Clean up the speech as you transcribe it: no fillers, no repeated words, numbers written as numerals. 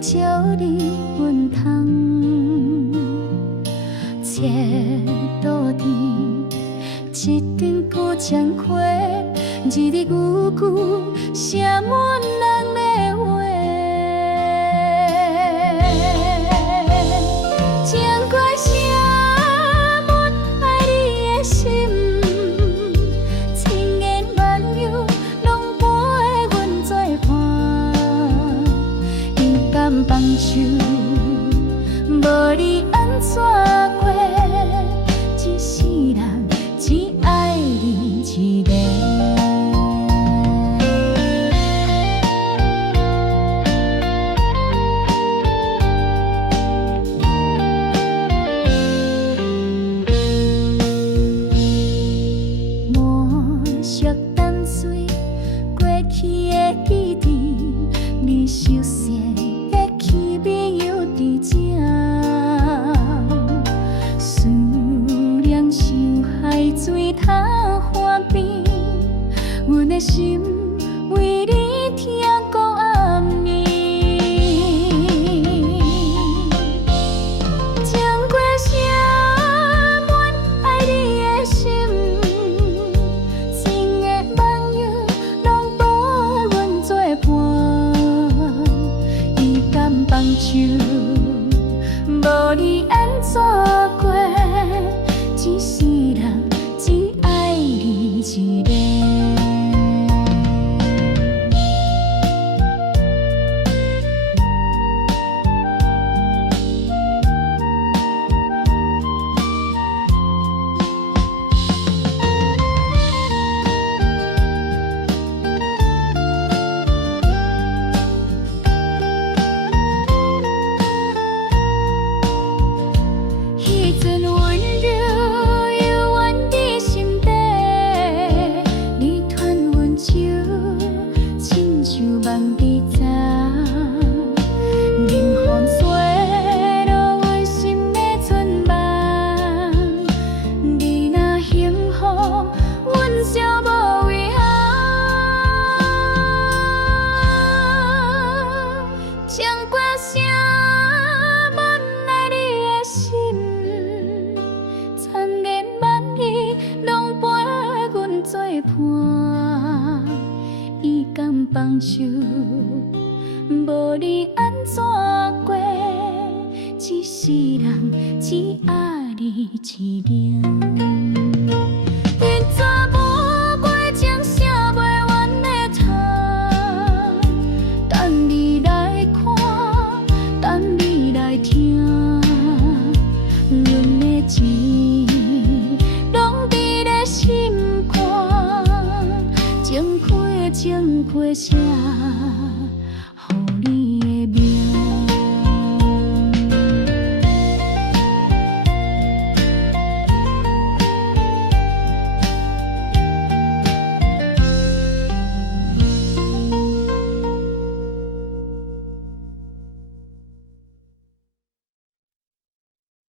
照你温通，赤土地，一阵古江花，日日句句写满人的话。情怪写满爱你的心，千言万语拢陪阮作伴。勇敢放手，无你安怎过？一世人只爱你一个。莫惜淡水过去的记忆，你熟悉的气味犹伫这。思念像海水塔岸边，阮的心为你听孤暗暝。情过写满爱你的心，情的万语拢陪阮作伴。勇敢放手，无你安怎过？一世人只爱你一个。彼阵温柔犹原伫心底，你传阮手，亲像梦伫昨。任风吹落阮心的春梦，你若幸福，阮就无遗憾。情过写满爱你的心，千言万语拢陪阮作伴。勇敢放手，无你安怎过？一世人只爱你一个。